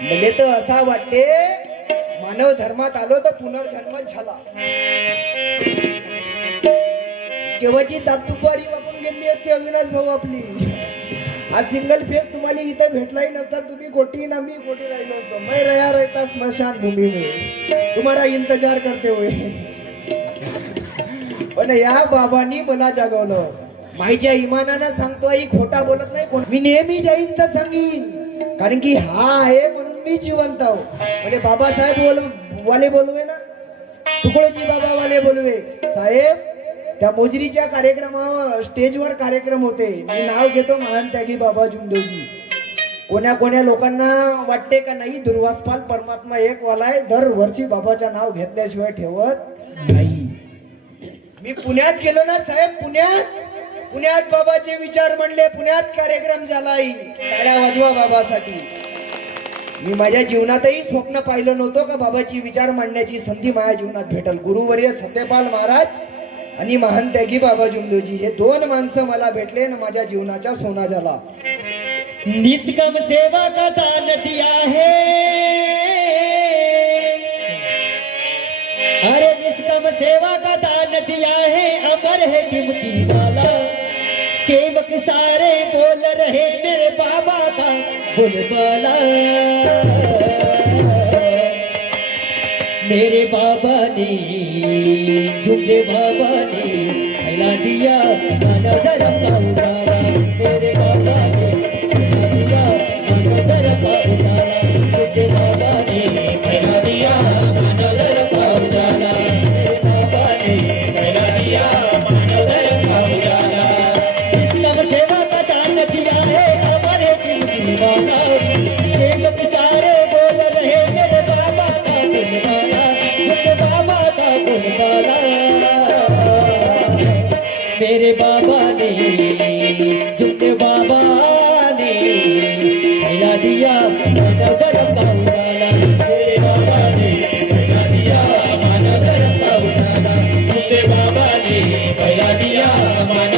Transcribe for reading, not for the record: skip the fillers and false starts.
म्हणजे तर असा वाटते मानव धर्मात आलो तर पुनर्जन्म झाला. केव्हाची तापतुपारी वापरून घेतली असते अविनाश भाऊ आपली. हा सिंगल फेज तुम्हाला इथं भेटलाही नसता. तुम्ही कोटी ना मी कोटी राहिलो असतो. मैं रया रहता स्मशान भूमी में तुम्हारा इंतजार करते हुए. पण या बाबांनी मला जागवलं. माईच्या इमानानं सांगतो आई खोटा बोलत नाही. मी नेहमी जाईन तर सांगीन कारण की हा आहे म्हणून मी जिवंत आहो. म्हणजे बाबासाहेब वाले बोलवे ना तुकडोजी बाबा वाले बोलवे साहेब. त्या मोजरीच्या कार्यक्रमावर स्टेजवर कार्यक्रम होते. मी नाव घेतो महान त्यागी बाबा जुमदेवजी. कोण्या लोकांना वाटते का नाही दुर्वासपाल परमात्मा एक वाला आहे. दरवर्षी बाबाचं नाव घेतल्याशिवाय ठेवत नाही. मी पुण्यात गेलो ना साहेब. पुण्यात बाबाचे विचार म्हणले. पुण्यात कार्यक्रम झालाय. टाळ्या वाजवा बाबासाठी. मी माझ्या जीवनातही स्वप्न पाहिलं नव्हतं का बाबाची विचार मांडण्याची संधी माझ्या जीवनात भेटल. गुरुवर्य सत्यपाल महाराज आणि महान त्यागी बाबा जुमदेवजी हे दोन माणसं मला भेटले आणि माझ्या जीवनाचा सोना झाला. निष्कम सेवा का दान दिया है. अरे निष्कम सेवा का दान दिया है. अमर है टिमकी वाला. सेवक सारे बोल रहे मेरे बाबा का बोलबाला. मेरे बाबा ने जुमदे बाबा ने फैला दिया मानव धर्म का उजाला. मेरे बाबा ने फैला दिया मानव धर्म का उजाला. जुमदे बाबा ने फैला दिया मानव धर्म का उजाला. मेरे बाबा ने फैला दिया मानव धर्म का उजाला. इस्लाम सेवा का दान दिया है. हमारे जिंदगी वाला. सेवक सारे बोल रहे मेरे बाबा का बोलबाला. बाबा का बोलबाला. मेरे बाबा ने जुमदे बाबा ने फैला दिया मानव धर्म का उजाला. मेरे बाबा ने फैला दिया मानव धर्म का उजाला. जुमदे बाबा ने फैला दिया मानव